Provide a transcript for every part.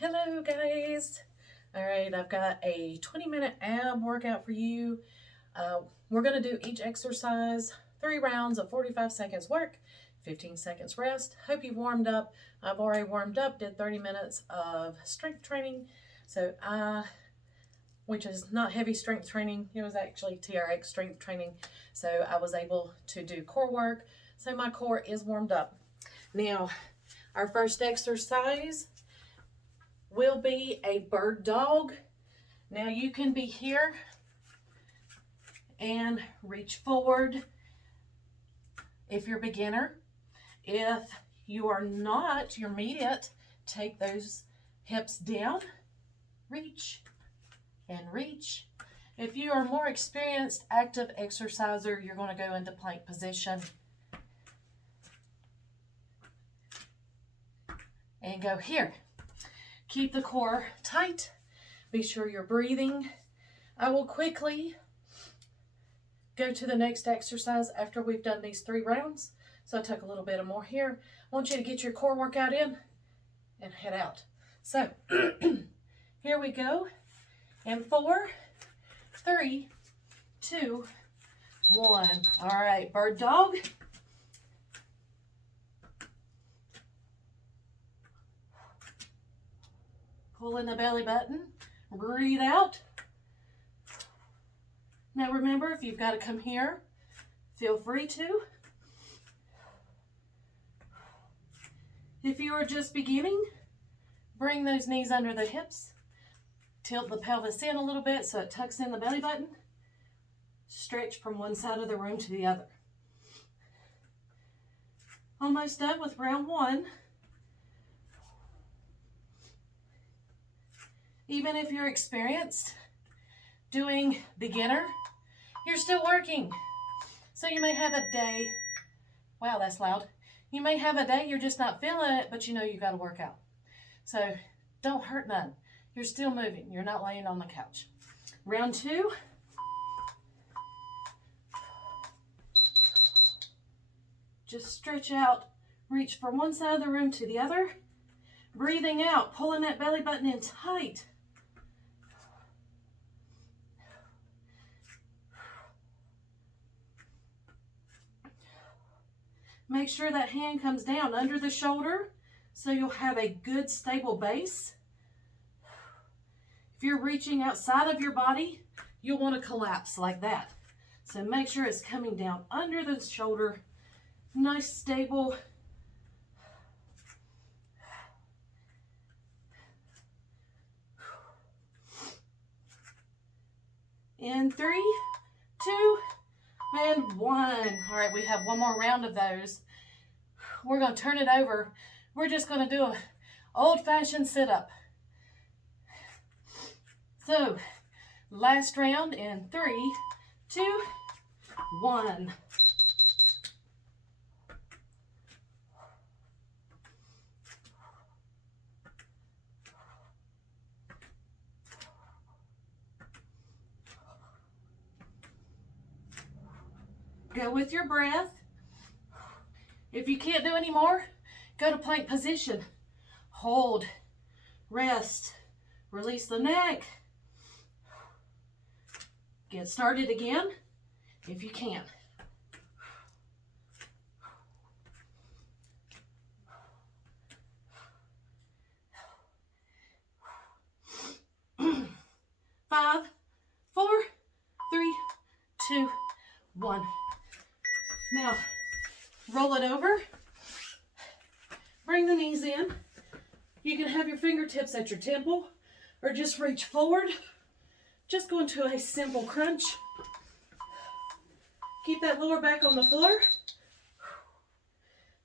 Hello guys. All right, I've got a 20-minute ab workout for you. We're going to do each exercise 3 rounds of 45 seconds work, 15 seconds rest. Hope you've warmed up. I've already warmed up, did 30 minutes of strength training. Which is not heavy strength training. It was actually TRX strength training. So I was able to do core work. So my core is warmed up. Now, our first exercise will be a bird dog. Now you can be here and reach forward if you're beginner. If you are not, you're mediate, take those hips down, reach and reach. If you are more experienced active exerciser, you're going to go into plank position and go here. Keep the core tight. Be sure you're breathing. I will quickly go to the next exercise after we've done these 3 rounds. So I took a little bit more here. I want you to get your core workout in and head out. So here we go. In 4, 3, 2, 1. All right, bird dog. Pull in the belly button, breathe out. Now remember, if you've got to come here, feel free to. If you are just beginning, bring those knees under the hips. Tilt the pelvis in a little bit so it tucks in the belly button. Stretch from one side of the room to the other. Almost done with round 1. Even if you're experienced doing beginner, you're still working. So you may have a day, wow, that's loud. You may have a day you're just not feeling it, but you know you got to work out. So don't hurt none. You're still moving. You're not laying on the couch. Round 2. Just stretch out, reach from one side of the room to the other. Breathing out, pulling that belly button in tight. Make sure that hand comes down under the shoulder so you'll have a good stable base. If you're reaching outside of your body, you'll want to collapse like that. So make sure it's coming down under the shoulder, nice stable. In 3, 2, and 1. All right, we have one more round of those. We're going to turn it over. We're just going to do an old-fashioned sit-up. So, last round in 3, 2, 1. Go with your breath. If you can't do any more, go to plank position. Hold, rest, release the neck. Get started again if you can. Five, 4, 3, 2, 1. Now, roll it over. Bring the knees in. You can have your fingertips at your temple or just reach forward. Just go into a simple crunch. Keep that lower back on the floor.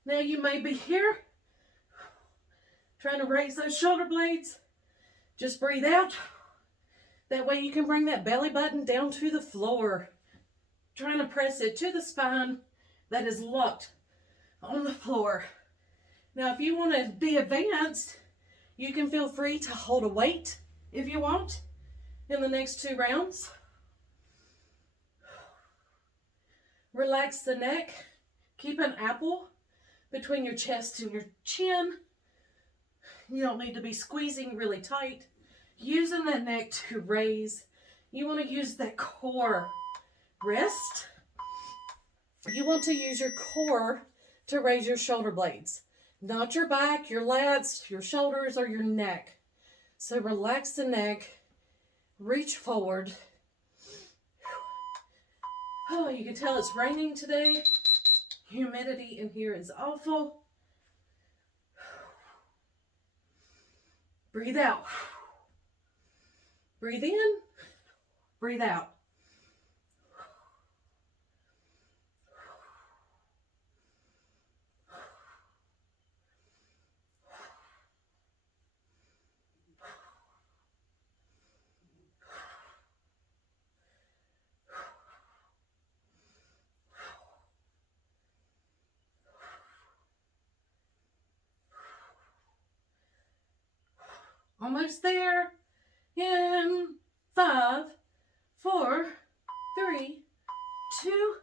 Now you may be here, trying to raise those shoulder blades. Just breathe out. That way you can bring that belly button down to the floor. Trying to press it to the spine that is locked on the floor. Now, if you want to be advanced, you can feel free to hold a weight if you want in the next 2 rounds. Relax the neck. Keep an apple between your chest and your chin. You don't need to be squeezing really tight. Using that neck to raise. You want to use that core. Wrist. You want to use your core to raise your shoulder blades. Not your back, your lats, your shoulders, or your neck. So relax the neck. Reach forward. Oh, you can tell it's raining today. Humidity in here is awful. Breathe out. Breathe in. Breathe out. Almost there. In 5, 4, 3, 2,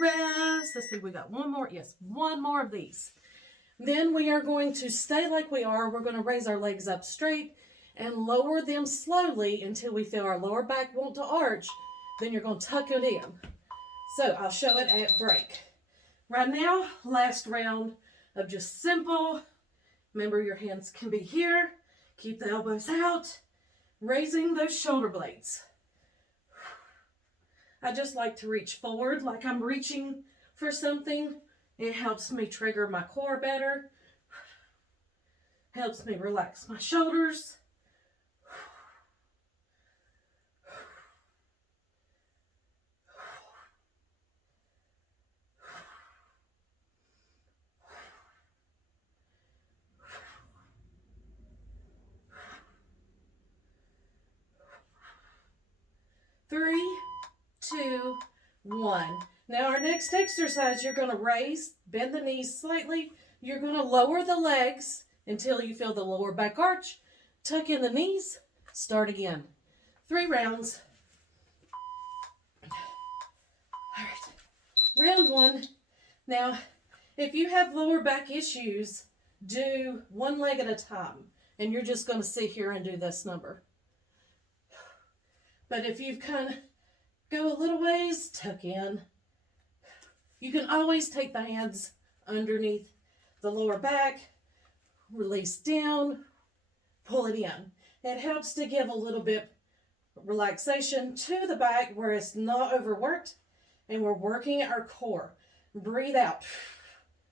rest. Let's see, we got one more. Yes, one more of these. Then we are going to stay like we are. We're going to raise our legs up straight and lower them slowly until we feel our lower back want to arch. Then you're going to tuck it in. So I'll show it at break. Right now, last round of just simple. Remember, your hands can be here. Keep the elbows out. Raising those shoulder blades. I just like to reach forward like I'm reaching for something. It helps me trigger my core better. Helps me relax my shoulders. Three, 2, 1. Now our next exercise, you're going to raise, bend the knees slightly. You're going to lower the legs until you feel the lower back arch. Tuck in the knees. Start again. 3 rounds. All right. Round 1. Now, if you have lower back issues, do one leg at a time. And you're just going to sit here and do this number. But if you've kind of go a little ways, tuck in. You can always take the hands underneath the lower back, release down, pull it in. It helps to give a little bit relaxation to the back where it's not overworked and we're working our core. Breathe out.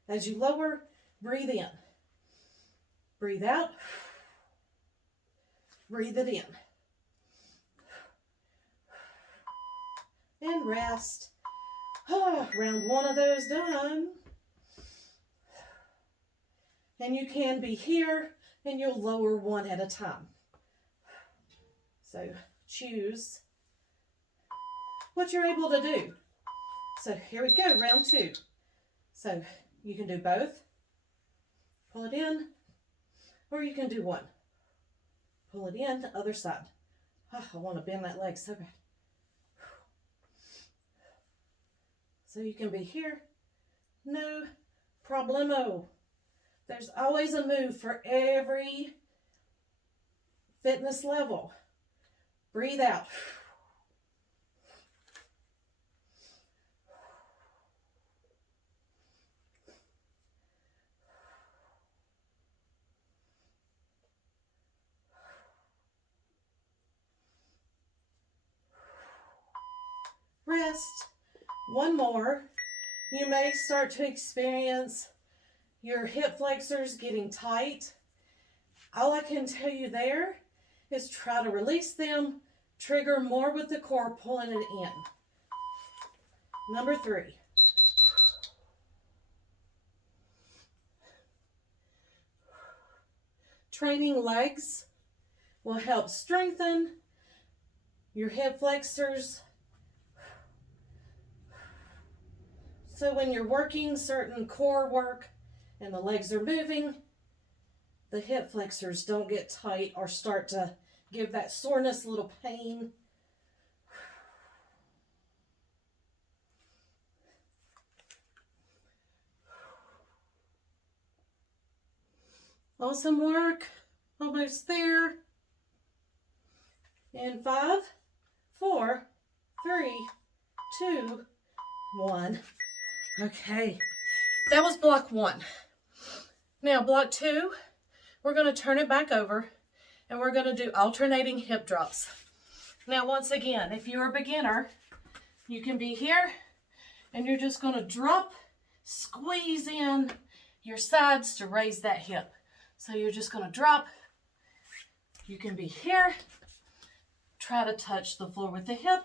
As you lower, breathe in. Breathe out. Breathe it in. And rest. Round 1 of those done. And you can be here and you'll lower one at a time. So choose what you're able to do. So here we go, round 2. So you can do both. Pull it in, or you can do one. Pull it in, the other side. I want to bend that leg so bad. So you can be here, no problemo. There's always a move for every fitness level. Breathe out. Rest. One more. You may start to experience your hip flexors getting tight. All I can tell you there is try to release them, trigger more with the core, pulling it in. Number 3. Training legs will help strengthen your hip flexors. So when you're working certain core work and the legs are moving, the hip flexors don't get tight or start to give that soreness, little pain. Awesome work. Almost there. In 5, 4, 3, 2, 1. Okay. That was block 1. Now block 2, we're going to turn it back over and we're going to do alternating hip drops. Now once again, if you're a beginner, you can be here and you're just going to drop, squeeze in your sides to raise that hip. So you're just going to drop. You can be here, try to touch the floor with the hip,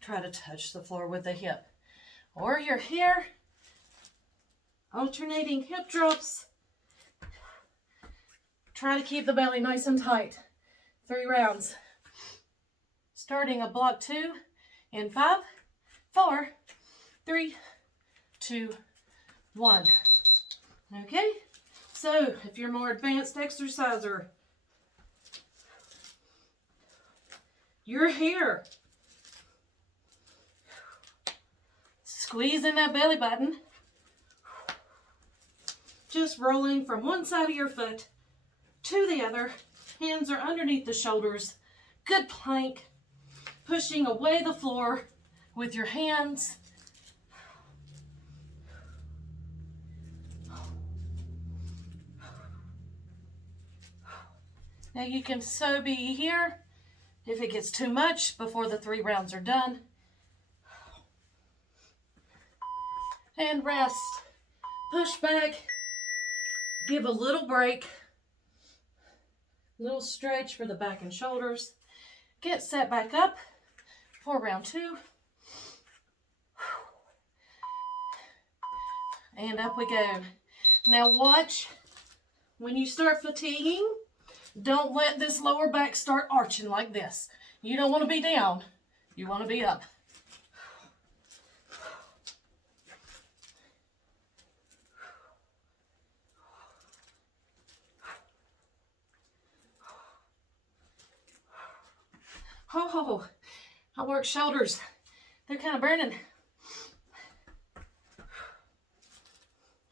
try to touch the floor with the hip. Or you're here, alternating hip drops. Try to keep the belly nice and tight. 3 rounds. Starting a block 2 in 5, 4, 3, 2, 1. Okay, so if you're a more advanced exerciser, you're here. Squeezing that belly button. Just rolling from one side of your foot to the other. Hands are underneath the shoulders. Good plank. Pushing away the floor with your hands. Now you can so be here if it gets too much before the 3 rounds are done. And rest. Push back. Give a little break. Little stretch for the back and shoulders. Get set back up for round 2. And up we go. Now watch, when you start fatiguing, don't let this lower back start arching like this. You don't want to be down. You want to be up. Oh, I work shoulders. They're kind of burning.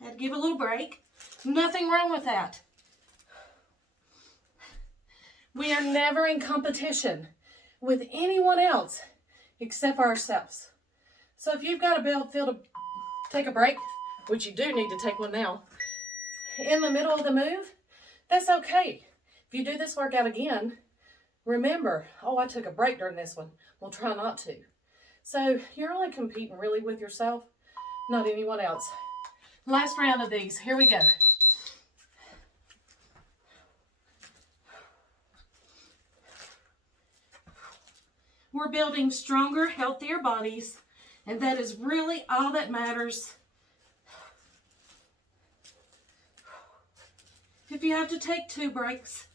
Had to give a little break. Nothing wrong with that. We are never in competition with anyone else except for ourselves. So if you've got to feel to take a break, which you do need to take one now, in the middle of the move, that's okay. If you do this workout again, remember, oh, I took a break during this one. Well, try not to. So you're only competing really with yourself, not anyone else. Last round of these. Here we go. We're building stronger, healthier bodies, and that is really all that matters. If you have to take 2 breaks,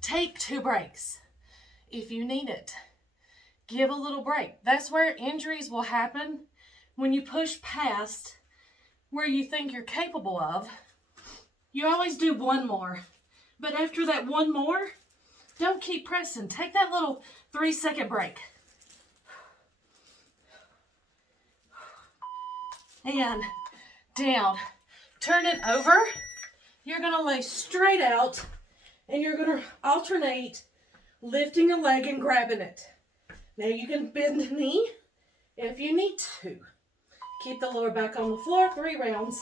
take 2 breaks if you need it. Give a little break. That's where injuries will happen when you push past where you think you're capable of. You always do 1 more. But after that 1 more, don't keep pressing. Take that little 3-second break. And down. Turn it over. You're going to lay straight out. And you're going to alternate lifting a leg and grabbing it. Now you can bend the knee if you need to. Keep the lower back on the floor. 3 rounds.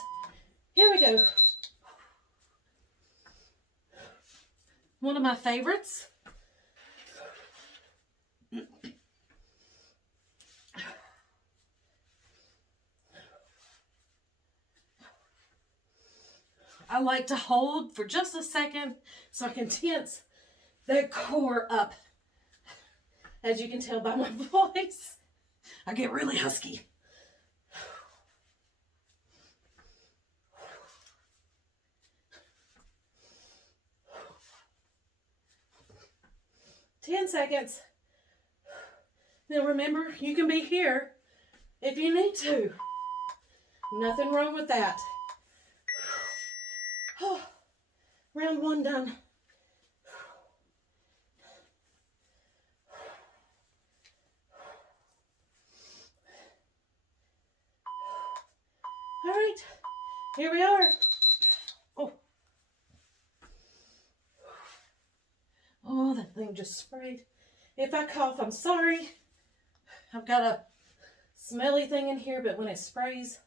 Here we go. One of my favorites. I like to hold for just a second so I can tense that core up. As you can tell by my voice, I get really husky. Ten seconds. Now remember, you can be here if you need to. Nothing wrong with that. Round 1 done. All right, here we are. Oh, that thing just sprayed. If I cough, I'm sorry. I've got a smelly thing in here, but when it sprays,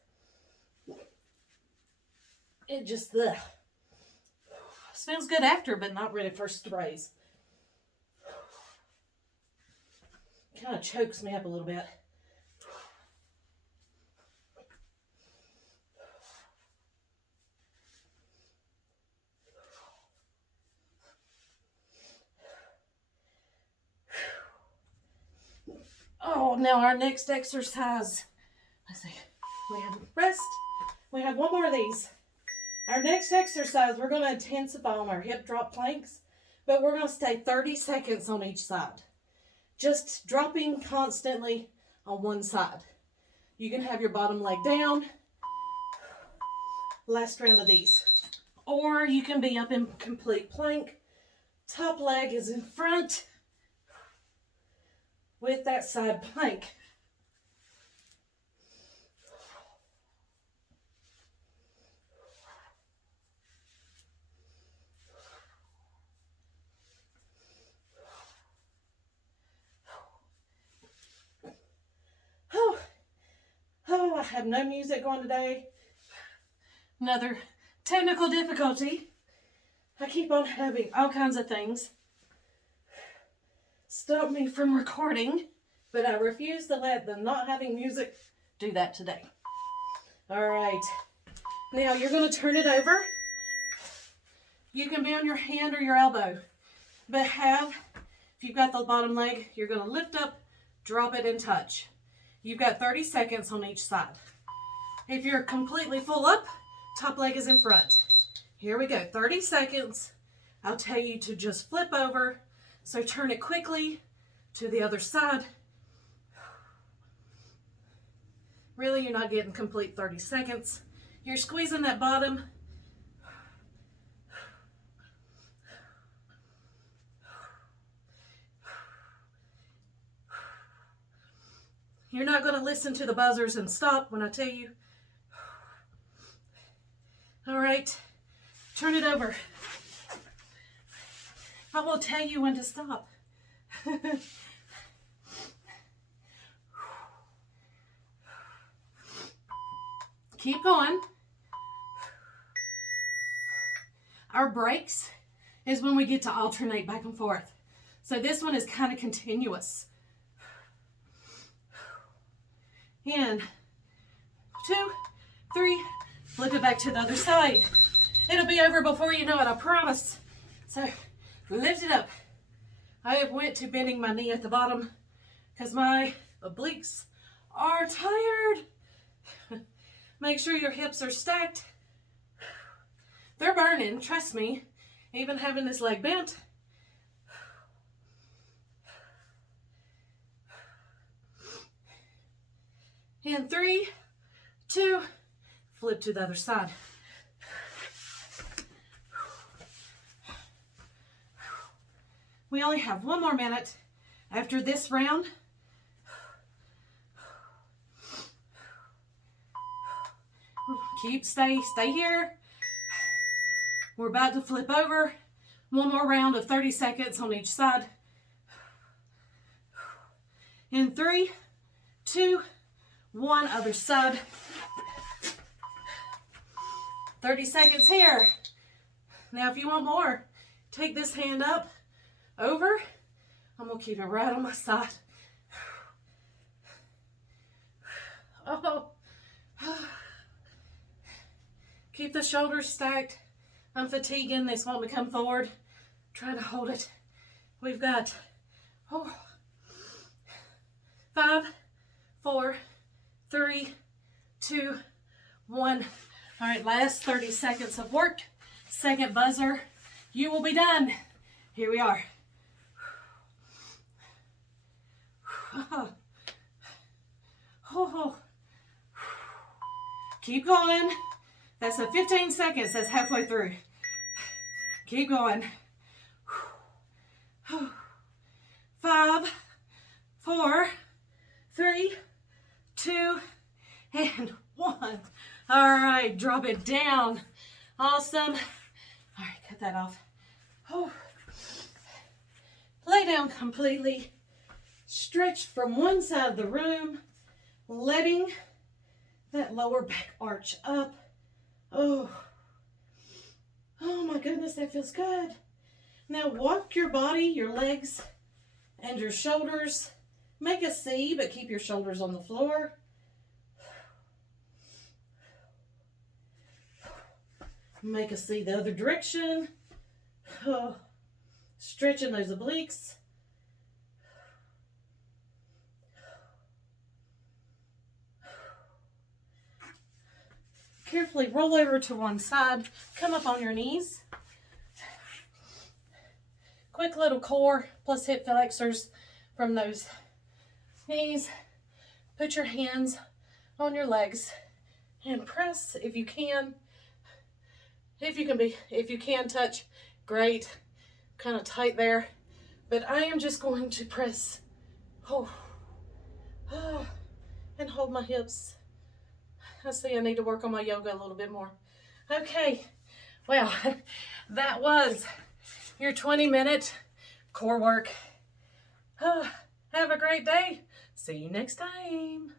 it just, smells good after, but not really first sprays. Kind of chokes me up a little bit. Oh, now our next exercise. Let's see. We have rest. We have one more of these. Our next exercise, we're going to intensify on our hip drop planks, but we're going to stay 30 seconds on each side. Just dropping constantly on one side. You can have your bottom leg down. Last round of these. Or you can be up in complete plank. Top leg is in front with that side plank. Oh, I have no music going today. Another technical difficulty. I keep on having all kinds of things stop me from recording, but I refuse to let the not having music do that today. All right. Now you're going to turn it over. You can be on your hand or your elbow, but if you've got the bottom leg, you're going to lift up, drop it, and touch. You've got 30 seconds on each side. If you're completely full up, top leg is in front. Here we go, 30 seconds. I'll tell you to just flip over. So turn it quickly to the other side. Really, you're not getting complete 30 seconds. You're squeezing that bottom. You're not going to listen to the buzzers and stop when I tell you. All right, turn it over. I will tell you when to stop. Keep going. Our breaks is when we get to alternate back and forth. So this one is kind of continuous. In 2, 3, flip it back to the other side. It'll be over before you know it, I promise. So lift it up. I have went to bending my knee at the bottom because my obliques are tired. Make sure your hips are stacked. They're burning, trust me, even having this leg bent. In 3, 2, flip to the other side. We only have one more minute after this round. Stay here. We're about to flip over. One more round of 30 seconds on each side. In 3, 2, 1, other side. 30 seconds here. Now if you want more, take this hand up, over. I'm gonna keep it right on my side. Oh. Keep the shoulders stacked. I'm fatiguing. This won't come forward. Try to hold it. We've got 5, 4, 3, 2, 1. All right, last 30 seconds of work. Second buzzer. You will be done. Here we are. Keep going. That's a 15 seconds. That's halfway through. Keep going. 5, 4, 3, 2, and 1. All right, drop it down. Awesome. All right, cut that off. now completely stretched from one side of the room, letting that lower back arch up. Oh my goodness, that feels good. Now walk your body, your legs, and your shoulders. Make a C, but keep your shoulders on the floor. Make a C the other direction. Oh, stretching those obliques. Carefully roll over to one side. Come up on your knees. Quick little core plus hip flexors from those knees. Put your hands on your legs and press if you can. If you can touch, great. Kind of tight there. But I am just going to press and hold my hips. I see I need to work on my yoga a little bit more. Okay, well, that was your 20-minute core work. Have a great day. See you next time.